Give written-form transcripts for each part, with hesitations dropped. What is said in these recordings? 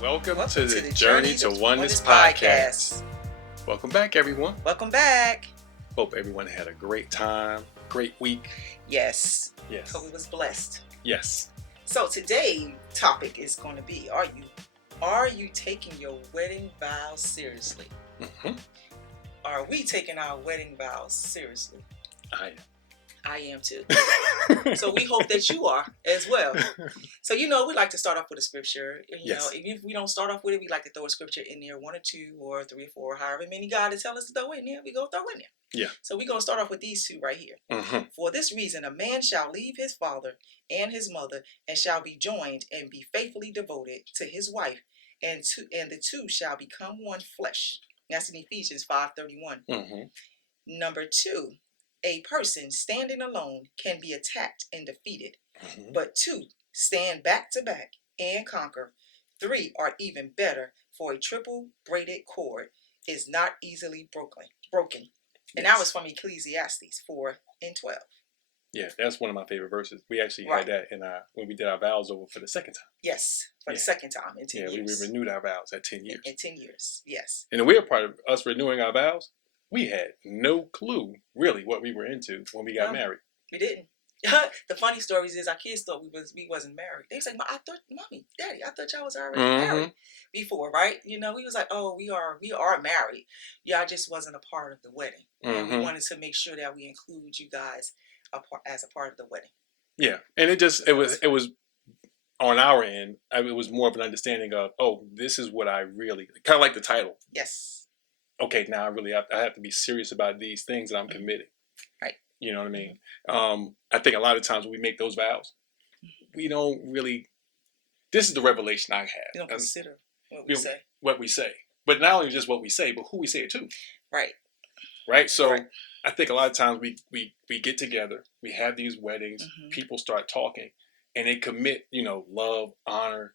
Welcome to the Journey to Oneness podcast. Welcome back, everyone. Welcome back. Hope everyone had a great time, great week. Yes. Yes. Hope it was blessed. Yes. So today's topic is going to be, are you taking your wedding vows seriously? Mm-hmm. Are we taking our wedding vows seriously? I am too. So we hope that you are as well. So, we like to start off with a scripture. And, Yes. if we don't start off with it, we like to throw a scripture in there, 1 or 2 or 3 or 4, however many God to tell us to throw in there, we go throw in there. Yeah. So we're going to start off with these 2 right here. Mm-hmm. For this reason, a man shall leave his father and his mother and shall be joined and be faithfully devoted to his wife, and the two shall become one flesh. That's in Ephesians 5:31. Mm-hmm. Number 2, a person standing alone can be attacked and defeated, Mm-hmm. but 2 stand back to back and conquer. 3 are even better, for a triple braided cord is not easily broken. And that was from Ecclesiastes 4:12. Yeah, that's one of my favorite verses. We actually Right. had that in when we did our vows over for the second time. Yes, for the second time in 10 years. We renewed our vows at 10 years. In 10 years, yes. And the weird part of us renewing our vows, we had no clue really what we were into when we got married. We didn't. The funny stories is our kids thought we wasn't married. They was like, Mommy, Daddy, I thought y'all was already married before, right? We was like, oh, we are married. Yeah, I just wasn't a part of the wedding. And we wanted to make sure that we include you guys as a part of the wedding. Yeah, and it was on our end. It was more of an understanding of, oh, this is what I really kind of like the title. Yes. Okay, now I have to be serious about these things that I'm committing. Right. You know what I mean? I think a lot of times when we make those vows, we don't really. This is the revelation I had. You don't consider what we say, but not only just what we say, but who we say it to. Right. Right. So I think a lot of times we get together, we have these weddings, people start talking, and they commit. Love, honor,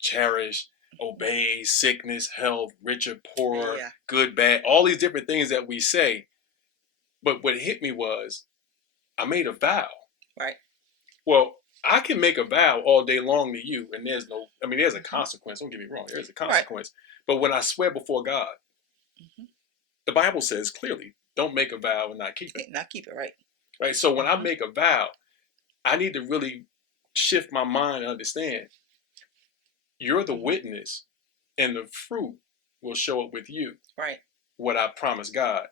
cherish, obey, sickness, health, rich or poor, good, bad, all these different things that we say. But what hit me was, I made a vow. Right. Well, I can make a vow all day long to you, and there's a consequence. Don't get me wrong, there's a consequence. Right. But when I swear before God, the Bible says clearly, don't make a vow and not keep it. Not keep it, right. Right. So when I make a vow, I need to really shift my mind and understand, you're the witness, and the fruit will show up with you. Right. What I promised God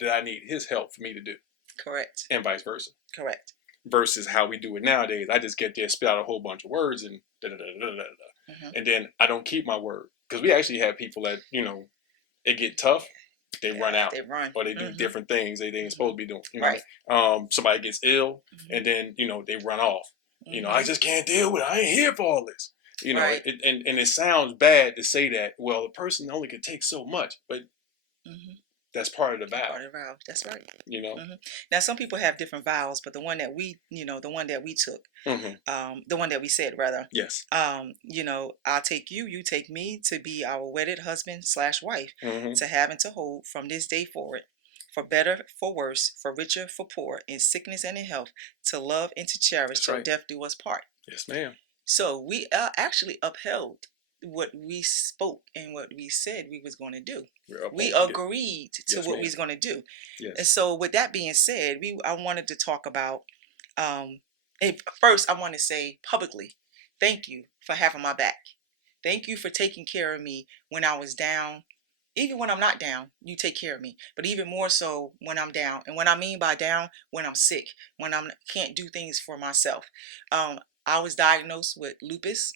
that I need His help for me to do. Correct. And vice versa. Correct. Versus how we do it nowadays. I just get there, spit out a whole bunch of words, and and then I don't keep my word. Because we actually have people that, it get tough, they run out. They run. Or they do different things they ain't supposed to be doing. Right. Somebody gets ill, and then, they run off. I just can't deal with it. I ain't here for all this. Right. And it sounds bad to say that. Well, the person only can take so much, but that's part of the vow. Part of the vow. That's right. Now, some people have different vows, but the one that we took, the one that we said rather. Yes. I'll take you, you take me to be our wedded husband/wife, to have and to hold from this day forward, for better, for worse, for richer, for poor, in sickness and in health, to love and to cherish till death do us part. Yes, ma'am. So we actually upheld what we spoke and what we said we was going to do. We agreed to what we was going to do. Yes. And so with that being said, I wanted to talk about, first I want to say publicly, thank you for having my back. Thank you for taking care of me when I was down. Even when I'm not down, you take care of me. But even more so when I'm down. And what I mean by down, when I'm sick, when I can't do things for myself. I was diagnosed with lupus,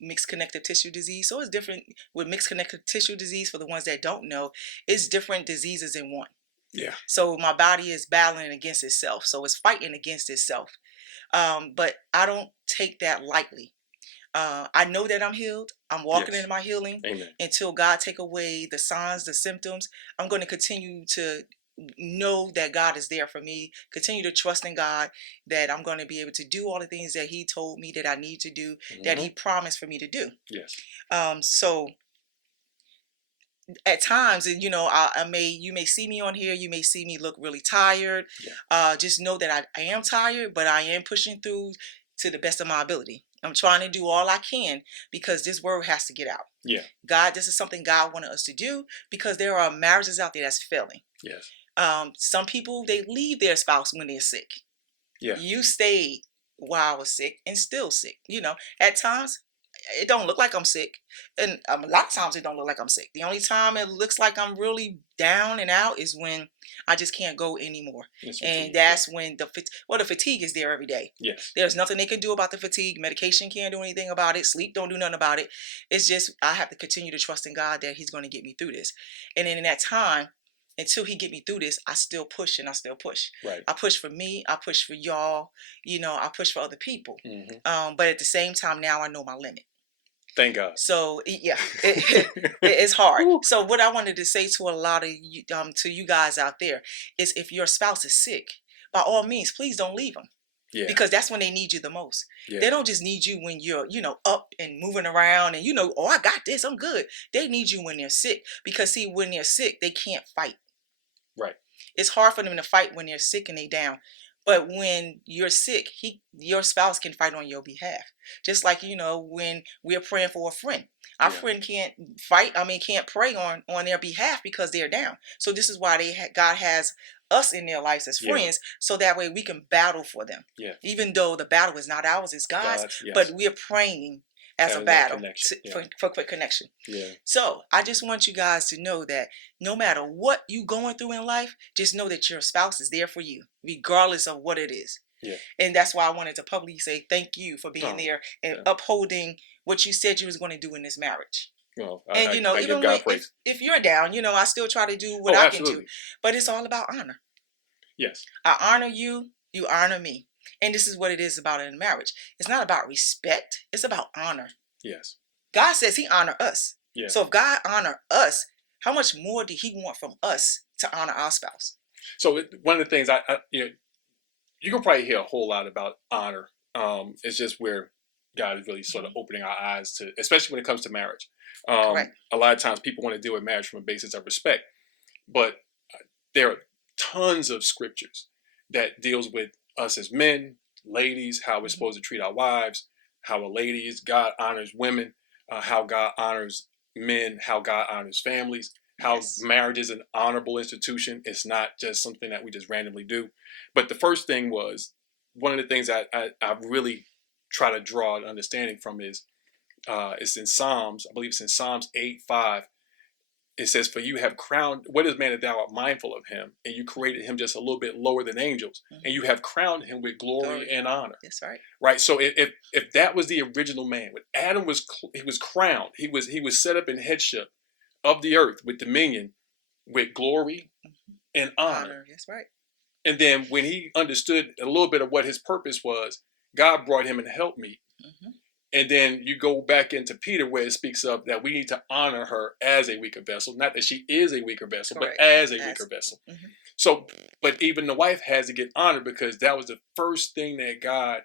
mixed connective tissue disease. So it's different with mixed connective tissue disease. For the ones that don't know, it's different diseases in one. Yeah. So my body is battling against itself. So it's fighting against itself. But I don't take that lightly. I know that I'm healed. I'm walking into my healing. Amen. Until God take away the signs, the symptoms. I'm going to continue to know that God is there for me. Continue to trust in God that I'm going to be able to do all the things that He told me that I need to do, that He promised for me to do. Yes. So at times, you may see me on here. You may see me look really tired. Yeah. Just know that I am tired, but I am pushing through to the best of my ability. I'm trying to do all I can because this word has to get out. Yeah. God, this is something God wanted us to do because there are marriages out there that's failing. Yes. Some people, they leave their spouse when they're sick. Yeah. You stayed while I was sick and still sick. At times it don't look like I'm sick, and a lot of times it don't look like I'm sick. The only time it looks like I'm really down and out is when I just can't go anymore. And that's when the fatigue is there every day. Yes. There's nothing they can do about the fatigue. Medication can't do anything about it. Sleep don't do nothing about it. It's just I have to continue to trust in God that He's going to get me through this. And then in that time, until He get me through this, I still push and I still push. Right. I push for me. I push for y'all. I push for other people. Mm-hmm. But at the same time, now I know my limit. Thank God. So yeah, it's hard. So what I wanted to say to a lot of you, to you guys out there, is if your spouse is sick, by all means, please don't leave them. Yeah. Because that's when they need you the most. Yeah. They don't just need you when you're, up and moving around and oh, I got this, I'm good. They need you when they're sick because see, when they're sick, they can't fight. Right. It's hard for them to fight when they're sick and they down. But when you're sick, your spouse can fight on your behalf. Just like, when we're praying for a friend. Our friend can't can't pray on their behalf because they're down. So this is why God has us in their lives as friends, so that way we can battle for them. Yeah. Even though the battle is not ours, it's God's. But we're praying as a battle for quick connection. Yeah. So I just want you guys to know that no matter what you're going through in life, just know that your spouse is there for you, regardless of what it is. Yeah. And that's why I wanted to publicly say thank you for being there and upholding what you said you was going to do in this marriage. Well, and even if you're down, I still try to do what I can do. But it's all about honor. Yes. I honor you, you honor me. And this is what it is about in a marriage. It's not about respect. It's about honor. Yes. God says He honor us. Yeah. So if God honor us, how much more do He want from us to honor our spouse? So one of the things you can probably hear a whole lot about honor. It's just where God is really sort of opening our eyes to, especially when it comes to marriage. A lot of times people want to deal with marriage from a basis of respect, but there are tons of scriptures that deals with us as men, ladies, how we're supposed to treat our wives, how a lady is, God honors women, how God honors men, how God honors families, how marriage is an honorable institution. It's not just something that we just randomly do. But the first thing was, one of the things I really try to draw an understanding from is, it's in Psalms, I believe it's in Psalms 8:5. It says, for you have crowned, what is man that thou art mindful of him? And you created him just a little bit lower than angels. And you have crowned him with glory and honor. That's right. Right. So if that was the original man, when Adam he was crowned, he was set up in headship of the earth with dominion, with glory and honor. That's right. And then when he understood a little bit of what his purpose was, God brought him and helped me. And then you go back into Peter where it speaks of that we need to honor her as a weaker vessel. Not that she is a weaker vessel, but as a weaker vessel. So, but even the wife has to get honored because that was the first thing that God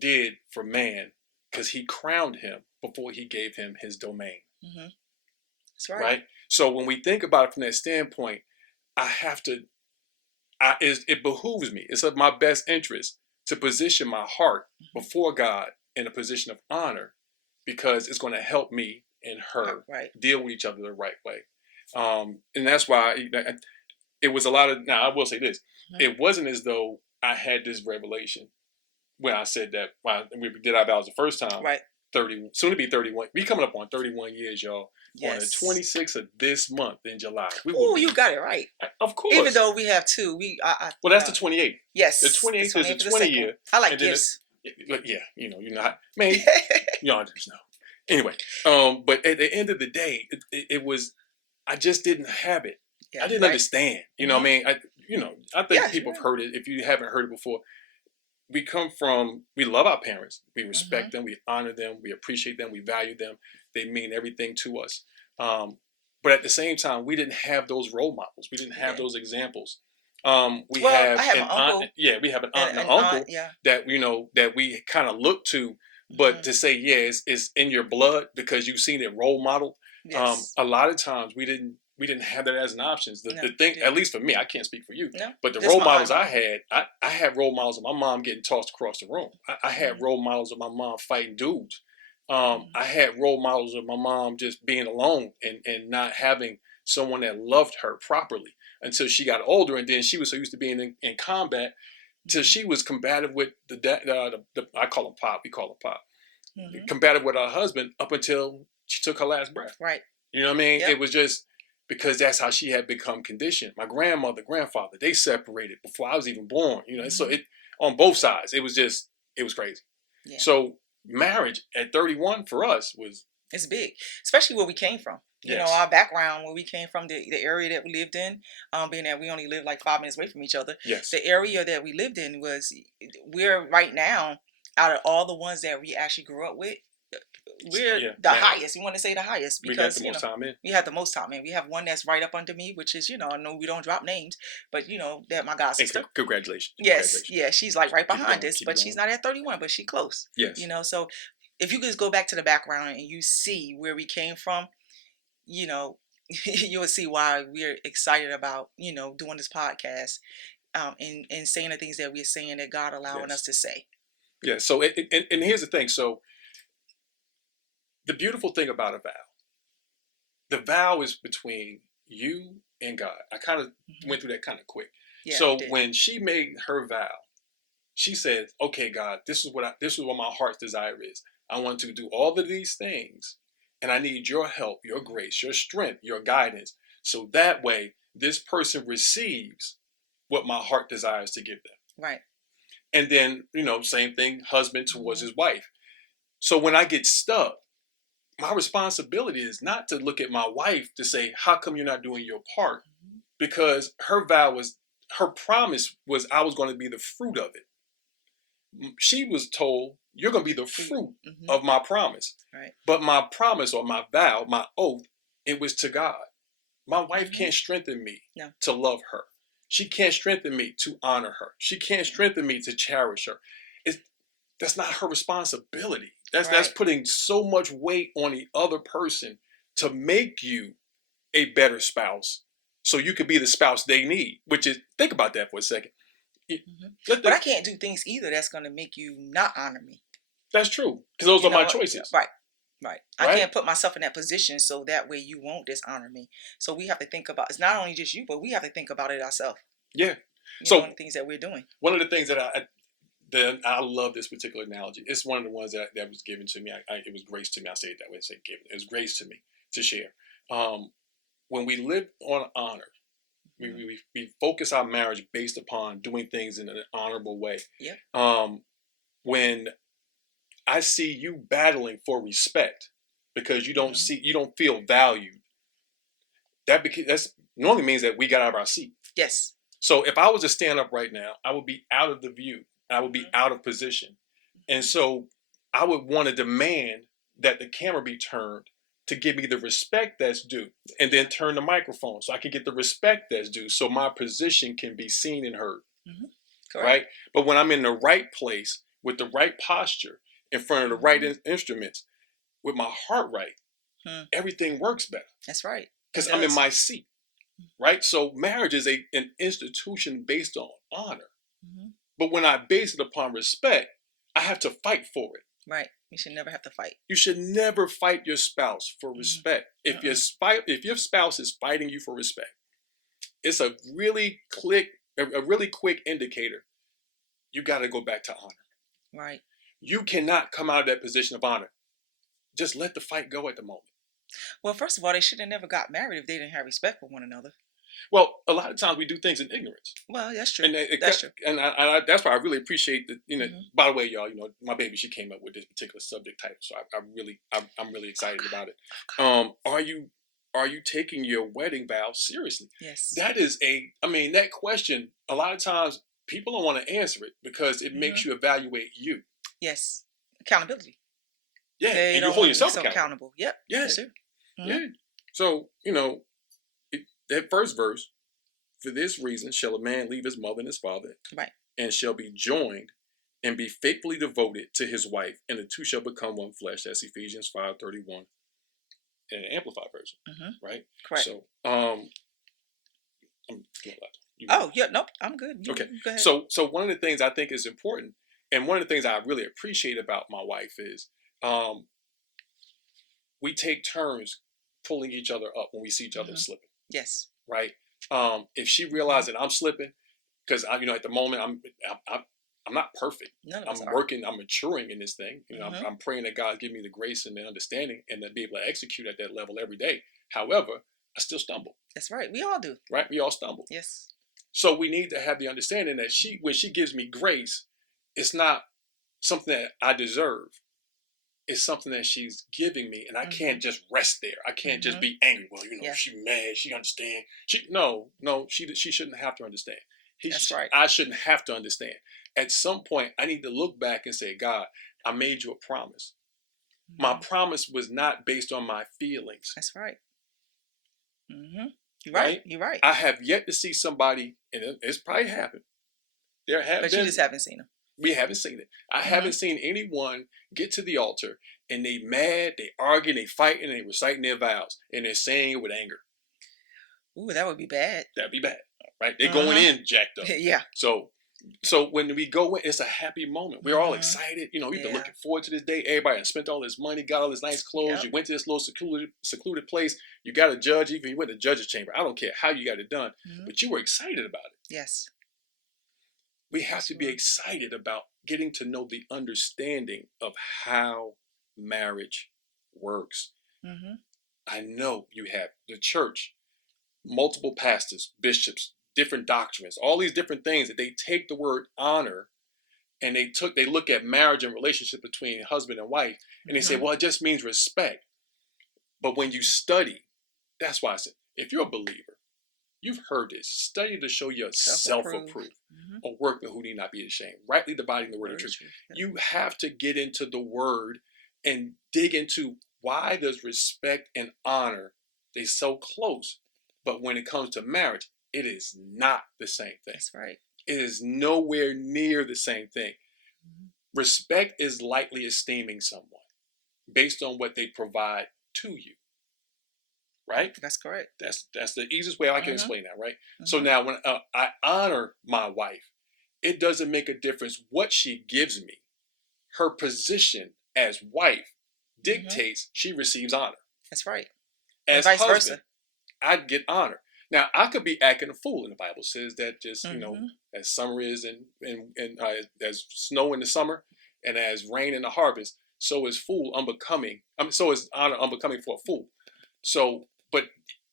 did for man, because He crowned him before He gave him his domain. That's right. Right? So when we think about it from that standpoint, it behooves me. It's of my best interest to position my heart before God in a position of honor, because it's going to help me and her deal with each other the right way. And that's why it was a lot of, now I will say this, it wasn't as though I had this revelation when I said that when we did our vows the first time, 30, soon to be 31, we coming up on 31 years, y'all. On the 26th of this month in July. Oh, you got it right. Of course. Even though we have two, well, that's the 28th. Yes. The 28th is the 20 year. I like gifts. Yeah, you're not, man, y'all just know. Anyway, but at the end of the day, it was, I just didn't have it. I didn't understand. You know what I mean? I think people have heard it. If you haven't heard it before, we love our parents. We respect them. We honor them. We appreciate them. We value them. They mean everything to us. But at the same time, we didn't have those role models. We didn't have those examples. I have an uncle. Aunt. Yeah, we have an aunt and an uncle that that we kind of look to. But to say, it's in your blood because you've seen it role model. Yes. A lot of times we didn't we didn't have that as an option. No, The thing, at least for me, I can't speak for you, no. but the This role my models mom. I had role models of my mom getting tossed across the room. I had Mhm. role models of my mom fighting dudes. Mhm. I had role models of my mom just being alone and not having someone that loved her properly until she got older, and then she was so used to being in combat till Mhm. she was combative with the I call him Pop, we call him Pop, Mhm. combative with her husband up until she took her last breath. Right. You know what I mean? Yep. It was just because that's how she had become conditioned. My grandmother, grandfather, they separated before I was even born. You know, so Mhm. it on both sides, it was crazy. Yeah. So marriage at 31 for us was It's big, especially where we came from. You know, yes, our background, where we came from, the area that we lived in, being that we only lived like 5 minutes away from each other. yes, The area that we lived in was, we're right now, out of all the ones that we actually grew up with, we're yeah. the Man, highest. We want to say the highest we got because, the most time in. we have the most time. And we have one that's right up under me, which is, I know we don't drop names, but that my god And sister. congratulations, Yes, congratulations. yeah, she's like right Keep it behind going, us, keep it but she's going. not at 31, but she close. Yes, So if you just go back to the background and you see where we came from, you know, you will see why we're excited about, doing this podcast, and saying the things that we're saying that God allowing us yes, to say. yes. So and here's the thing. So the beautiful thing about a vow, the vow is between you and God. I kind of Hmm. went through that kind of quick. Yeah, you So did. when she made her vow, she said, "Okay, God, this is what my heart's desire is. I want to do all of these things, and I need your help, your grace, your strength, your guidance, so that way this person receives what my heart desires to give them." Right. And then, same thing, husband towards Hmm. his wife. So when I get stuck, my responsibility is not to look at my wife to say, "How come you're not doing your part?" Because her promise was I was going to be the fruit of it. She was told, "You're going to be the Fruit. fruit Hmm. of my promise." Right. But my promise or my vow, my oath, it was to God. My wife Hmm. can't strengthen me No. to love her. She can't strengthen me to honor her. She can't strengthen me to cherish her. It's, that's not her responsibility. That's Right. putting so much weight on the other person to make you a better spouse so you could be the spouse they need. Which is, think about that for a second. Hmm. Let But I the, can't do things either that's going to make you not honor me. that's true because those You are my know, choices, right. Right. I right? can't put myself in that position so that way you won't dishonor me. So we have to think about, it's not only just you, but we have to think about it ourselves, Yeah. and So the things that we're doing. one of the things that I love this particular analogy. It's one of the ones that was given to me. It was grace to me. I say it that way. I say given. It was grace to me to share. Um, when we live on honor, we, Hmm. we, we focus our marriage based upon doing things in an honorable way. Yep. Um, when I see you battling for respect because Hmm. you don't feel valued, that's normally means that we got out of our seat. Yes. So if I was to stand up right now, I would be out of the view. I would be Hmm. out of position. And Hmm. so I would want to demand that the camera be turned to give me the respect that's due and Yeah. then turn the microphone so I can get the respect that's due so my position can be seen and heard, Hmm. Correct. right? But when I'm in the right place with the right posture in front of the right Hmm. instruments with my heart right, Hmm. everything works better That's right. It because I'm in does. my seat, right? So marriage is an institution based on honor. Hmm. But when I base it upon respect, I have to fight for it. Right. You should never have to fight. You should never fight your spouse for Hmm. respect. Uh-uh. If your spouse is fighting you for respect, it's a really quick indicator. You got to go back to honor. Right. You cannot come out of that position of honor. Just let the fight go at the moment. Well, first of all, they should have never got married if they didn't have respect for one another. Well, a lot of times we do things in ignorance. Well, that's true. And That's true. that's why I really appreciate that. Hmm. By the way, y'all, my baby, she came up with this particular subject title, so I'm really Oh excited God. about it. Oh God. Are you taking your wedding vow seriously? Yes. That is I mean, that question. A lot of times, people don't want to answer it because it makes Hmm. you evaluate you. Yes. Accountability. Yeah, They and you're don't holding want to be yourself so accountable. accountable. Yep. Yeah, That's true. Hmm. yeah. So that first verse. For this reason shall a man leave his mother and his father, Right. and shall be joined and be faithfully devoted to his wife, and the two shall become one flesh. That's Ephesians 5:31. in an amplified version, right? Correct. So, oh yeah, nope, I'm good. Okay. Go ahead. So one of the things I think is important, and one of the things I really appreciate about my wife is, we take turns pulling each other up when we see each other slipping. Yes. Right. If she realizes that I'm slipping, because at the moment I'm not perfect. None of I'm us are. working. I'm maturing in this thing. I'm praying that God give me the grace and the understanding, and to be able to execute at that level every day. However, I still stumble. That's right. We all do. Right. We all stumble. Yes. So we need to have the understanding that when she gives me grace, it's not something that I deserve. It's something that she's giving me, and I can't just rest there. I can't just be angry. Well, she mad. She understand. She shouldn't have to understand. That's right. I shouldn't have to understand. At some point, I need to look back and say, God, I made you a promise. My promise was not based on my feelings. That's right. You're right. You're right. I have yet to see somebody, and it's probably happened. But you just haven't seen them. We haven't seen it. I haven't seen anyone get to the altar and they mad, they arguing, they fighting, and they reciting their vows, and they're saying it with anger. Ooh, that would be bad. That'd be bad, right? They're going in jacked up. Yeah. So when we go in, it's a happy moment. We're all excited. We've been looking forward to this day. Everybody has spent all this money, got all this nice clothes. You went to this little secluded place. You got a judge. Even you went to the judge's chamber. I don't care how you got it done, but you were excited about it. Yes. We have to be excited about getting to know the understanding of how marriage works. I know you have the church, multiple pastors, bishops, different doctrines, all these different things that they take the word honor and they look at marriage and relationship between husband and wife, and they say, well, it just means respect. But when you study, that's why I said, if you're a believer, you've heard this. Study to show yourself approved. A workman who need not be ashamed. Rightly dividing the word of truth. You have to get into the word and dig into why does respect and honor, they so close. But when it comes to marriage, it is not the same thing. That's right. It is nowhere near the same thing. Respect is lightly esteeming someone based on what they provide to you. Right? That's correct. That's the easiest way I can explain that, right? So now when I honor my wife, it doesn't make a difference what she gives me. Her position as wife dictates she receives honor. That's right. As vice husband, versa. I get honor. Now I could be acting a fool, and the Bible says that just as summer is and as snow in the summer and as rain in the harvest, so is so is honor unbecoming for a fool. So, but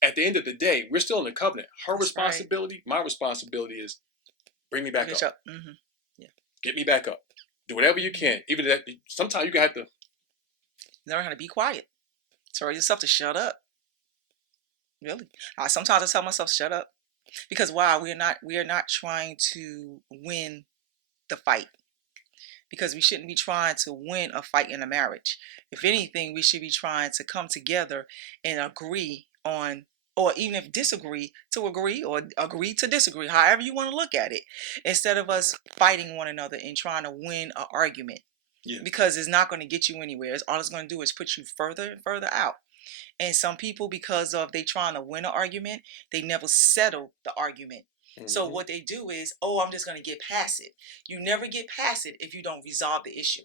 at the end of the day, we're still in the covenant. Her responsibility, my responsibility is bring me back up. Yeah. Get me back up. Do whatever you can. Even that, sometimes you have to learn how to be quiet. Tell yourself to shut up. Really, sometimes I tell myself shut up because we are not trying to win the fight. Because we shouldn't be trying to win a fight in a marriage. If anything, we should be trying to come together and agree on, or even if disagree, to agree, or agree to disagree, however you want to look at it, instead of us fighting one another and trying to win an argument. Yeah. Because it's not going to get you anywhere. All it's going to do is put you further and further out. And some people, because of they trying to win an argument, they never settle the argument. So what they do is, I'm just going to get past it. You never get past it if you don't resolve the issue.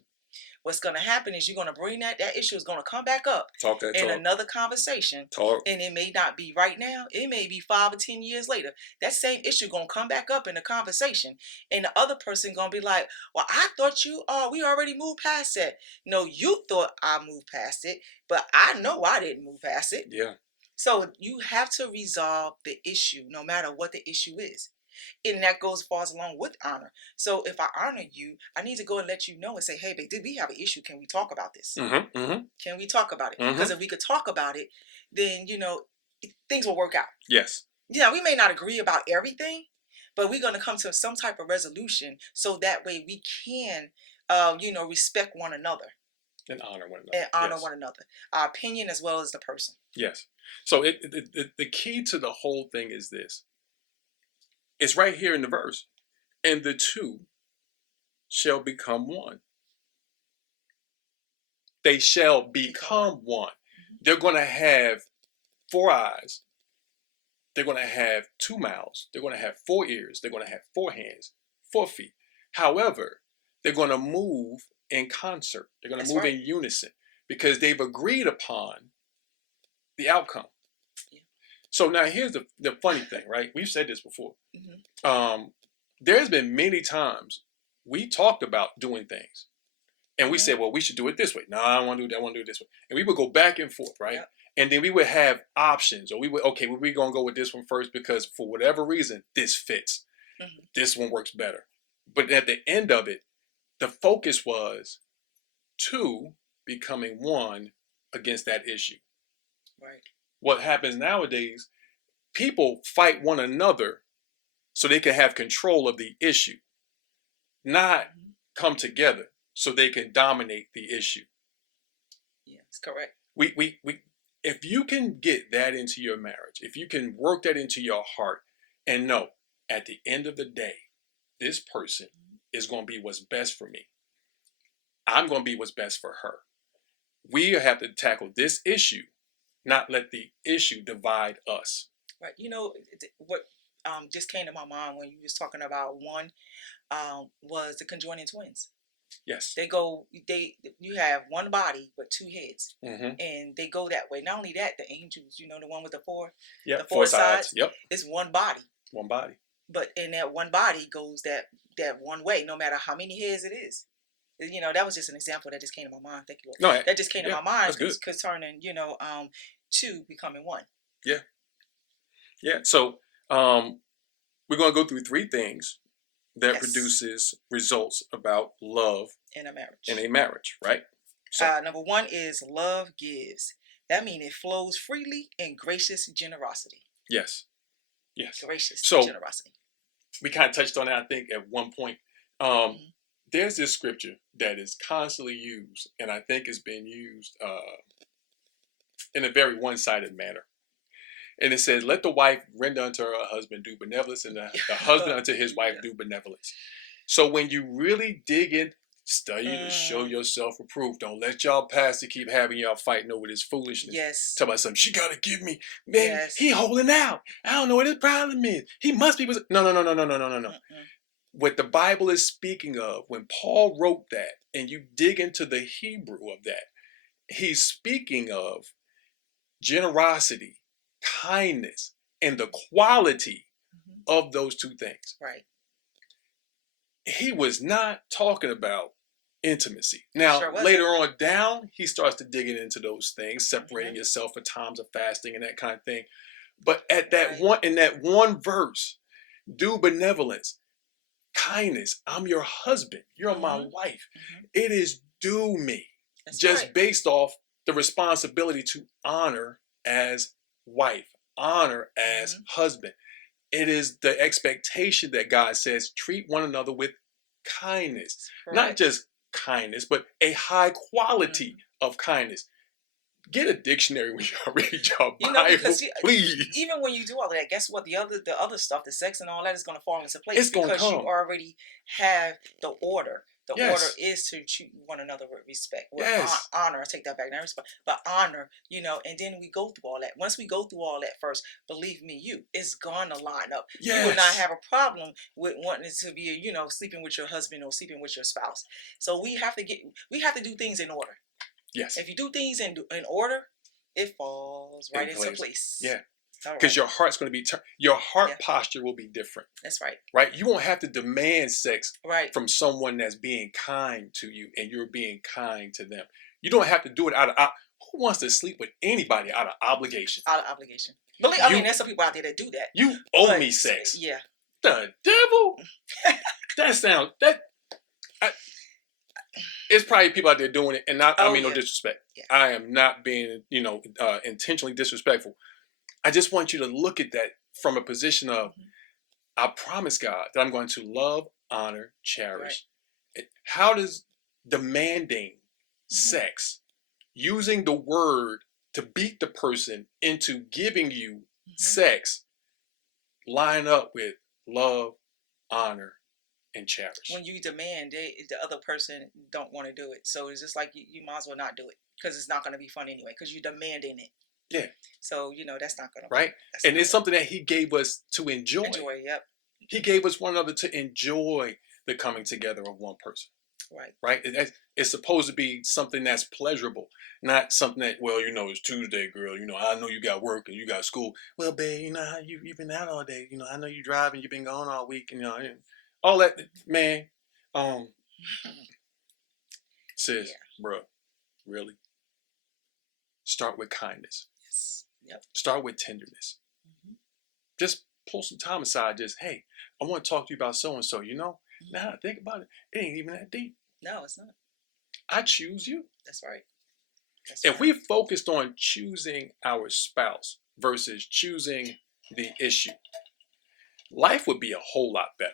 What's going to happen is you're going to bring that issue is going to come back up in another conversation. And it may not be right now. It may be 5 or 10 years later. That same issue going to come back up in the conversation. And the other person going to be like, well, I thought we already moved past that. No, you thought I moved past it, but I know I didn't move past it. Yeah. So you have to resolve the issue no matter what the issue is. And that falls along with honor. So if I honor you, I need to go and let you know and say, hey, babe, did we have an issue? Can we talk about this? Can we talk about it? Because if we could talk about it, then, things will work out. Yes. Yeah, we may not agree about everything, but we're going to come to some type of resolution so that way we can, respect one another. And honor one another. And honor one another. Our opinion as well as the person. Yes. So the key to the whole thing is this. It's right here in the verse. And the two shall become one. They shall become one. they're going to have 4 eyes. They're going to have 2 mouths. They're going to have 4 ears. They're going to have 4 hands, 4 feet. However, they're going to move in concert. They're going to move in unison because they've agreed upon the outcome. Yeah. So now here's the funny thing, right? We've said this before. There's been many times we talked about doing things. And we said, well, we should do it this way. No, I don't want to do that. I want to do it this way. And we would go back and forth, right? Yep. And then we would have options. Or we would, okay, we're going to go with this one first because for whatever reason, this fits. This one works better. But at the end of it, the focus was 2 becoming 1 against that issue. Right. What happens nowadays, people fight one another so they can have control of the issue, not come together so they can dominate the issue. Yeah, that's correct. If you can get that into your marriage, if you can work that into your heart and know at the end of the day, this person is going to be what's best for me. I'm going to be what's best for her. We have to tackle this issue, not let the issue divide us. Right. You know, what just came to my mind when you was talking about one was the conjoining twins. Yes. You have one body but 2 heads. And they go that way. Not only that, the angels, you know, the one with the 4 4 sides. Yep. It's one body. One body. But in that one body goes that one way, no matter how many heads it is. You know, that was just an example that just came to my mind. Thank you. No, that just came to my mind concerning, you know, 2 becoming 1. Yeah. Yeah. So we're going to go through 3 things that produces results about love in a marriage. In a marriage, right? So, number 1 is love gives. That means it flows freely in gracious generosity. Yes. Yes. Gracious generosity. We kind of touched on that, I think, at one point. There's this scripture that is constantly used, and I think it's been used in a very one-sided manner. And it says, let the wife render unto her husband due benevolence, and the husband unto his wife due benevolence. So when you really dig in, study to show yourself approved. Don't let y'all pastor keep having y'all fighting over this foolishness. Yes. Tell about something. She got to give me, man, he holding out. I don't know what his problem is. He must be. No. What the Bible is speaking of, when Paul wrote that, and you dig into the Hebrew of that, he's speaking of generosity, kindness, and the quality of those 2 things. Right. He was not talking about intimacy. Now, later on down, he starts to dig into those things, separating yourself for times of fasting and that kind of thing. But at that in that one verse, do benevolence, kindness. I'm your husband. You're my wife. It is due me. That's based off the responsibility to honor as wife, honor as husband. It is the expectation that God says, treat one another with kindness. Not just kindness, but a high quality of kindness. Get a dictionary when you read your Bible, please. Even when you do all of that, guess what? The other stuff, the sex and all that, is going to fall into place. It's going to come. You already have the order. The order is to treat one another with respect, with honor. I take that back now, respect, but honor. You know, and then we go through all that. Once we go through all that first, believe me, it's gonna line up. Yes. You will not have a problem with wanting to be, you know, sleeping with your husband or sleeping with your spouse. So we have to do things in order. Yes. If you do things in order, it falls right into place. Yeah. Because your heart's going to be your heart posture will be different. That's right. Right? You won't have to demand sex from someone that's being kind to you and you're being kind to them. You don't have to do it out of who wants to sleep with anybody out of obligation? Out of obligation. I mean, there's some people out there that do that. You owe me sex. Yeah. The devil? It's probably people out there doing it, and I mean no disrespect. Yeah. I am not being, intentionally disrespectful. I just want you to look at that from a position of, I promise God that I'm going to love, honor, cherish. Right. How does demanding sex, using the word to beat the person into giving you sex, line up with love, honor, and cherish. When you demand, the other person don't want to do it. So it's just like you might as well not do it because it's not going to be fun anyway because you're demanding it. Yeah. So, that's not going to right. And it's something that he gave us to enjoy. Yep. He gave us one another to enjoy the coming together of one person. Right. It's supposed to be something that's pleasurable, not something that, well, it's Tuesday, girl. I know you got work and you got school. Well, babe, how you've been out all day. I know you driving. You've been gone all week. And all that, man. Sis, bro, really. Start with kindness. Yes. Yep. Start with tenderness. Just pull some time aside. Just, hey, I want to talk to you about so and so. Now I think about it, it ain't even that deep. No, it's not. I choose you. That's right. If we focused on choosing our spouse versus choosing the issue, life would be a whole lot better.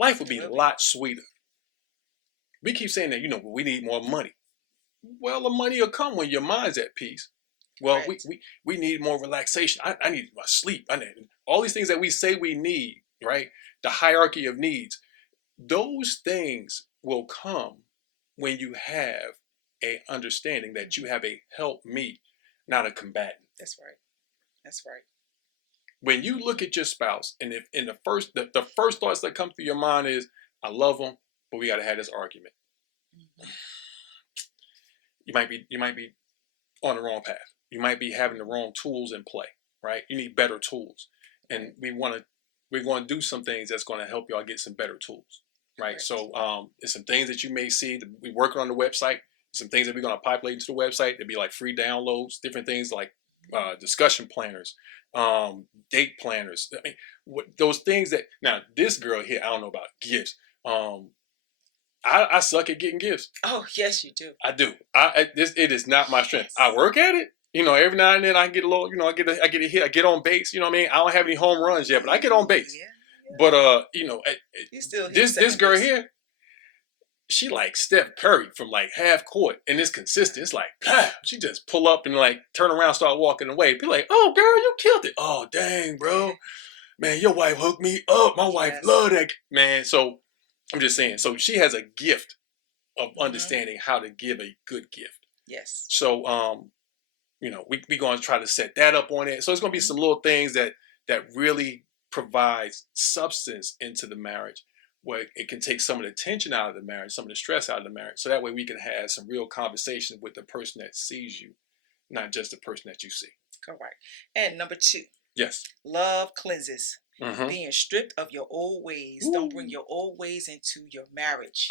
Life would be a lot sweeter. We keep saying that, we need more money. Well, the money will come when your mind's at peace. Well, we need more relaxation. I need my sleep. I need all these things that we say we need, right? The hierarchy of needs. Those things will come when you have a understanding that you have a help me, not a combatant. That's right. That's right. When you look at your spouse, and if in the first thoughts that come through your mind is, I love them, but we got to have this argument. You might be on the wrong path. You might be having the wrong tools in play, right? You need better tools, and we're going to do some things that's going to help y'all get some better tools, right? So it's some things that you may see. We're working on the website. Some things that we're going to populate into the website. There'll be like free downloads, different things like discussion planners, date planners. I mean, those things that now this girl here, I don't know about gifts. I suck at getting gifts. Oh yes, you do. I do. It is not my strength. Yes. I work at it. Every now and then I get a little. I get a hit. I get on base. You know what I mean? I don't have any home runs yet, but I get on base. Yeah. But you still this girl here, she like Steph Curry from like half court, and it's consistent. It's like, she just pull up and like turn around, start walking away. Be like, oh girl, you killed it. Oh dang, bro, man, your wife hooked me up. My wife love that man. So I'm just saying. So she has a gift of understanding how to give a good gift. Yes. So we're going to try to set that up on it. So it's going to be some little things that really provides substance into the marriage, where it can take some of the tension out of the marriage, some of the stress out of the marriage. So that way we can have some real conversations with the person that sees you, not just the person that you see. Correct. And number 2. Yes. Love cleanses. Being stripped of your old ways. Ooh. Don't bring your old ways into your marriage.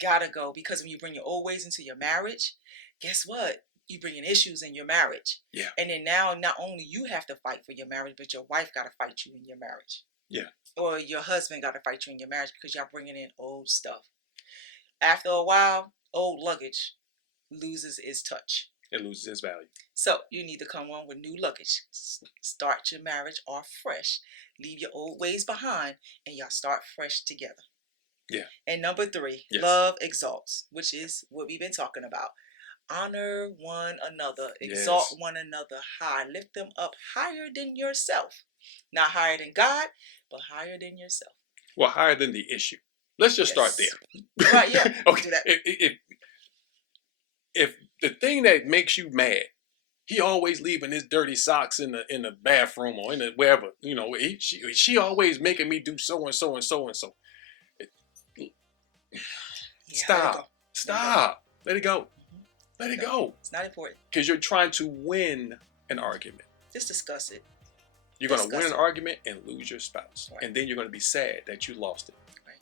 Gotta go. Because when you bring your old ways into your marriage, guess what? You bringing issues in your marriage. Yeah. And then now not only you have to fight for your marriage, but your wife got to fight you in your marriage. Yeah. Or your husband got to fight you in your marriage because y'all bringing in old stuff. After a while, old luggage loses its touch. It loses its value. So you need to come on with new luggage. Start your marriage off fresh. Leave your old ways behind and y'all start fresh together. Yeah. And number 3, love exalts, which is what we've been talking about. Honor one another. Exalt one another high. Lift them up higher than yourself. Not higher than God, but higher than yourself. Well, higher than the issue. Let's just start there. Right, yeah. Okay. Do that. If the thing that makes you mad, he always leaving his dirty socks in the bathroom or in the wherever, she always making me do so and so and so and so. Stop. Let it go. Let it go. It's not important. Because you're trying to win an argument. Just discuss it. You're going to win an argument and lose your spouse. Right. And then you're going to be sad that you lost it. Right.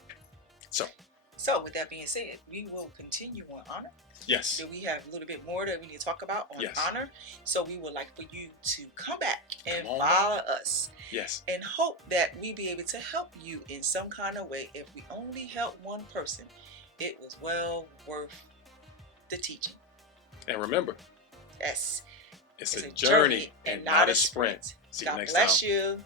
So with that being said, we will continue on honor. Yes. Do we have a little bit more that we need to talk about on honor? So we would like for you to come back and follow us. Yes. And hope that we be able to help you in some kind of way. If we only help one person, it was well worth the teaching. And remember, yes, it's a journey and not a sprint. See you God next bless time. you.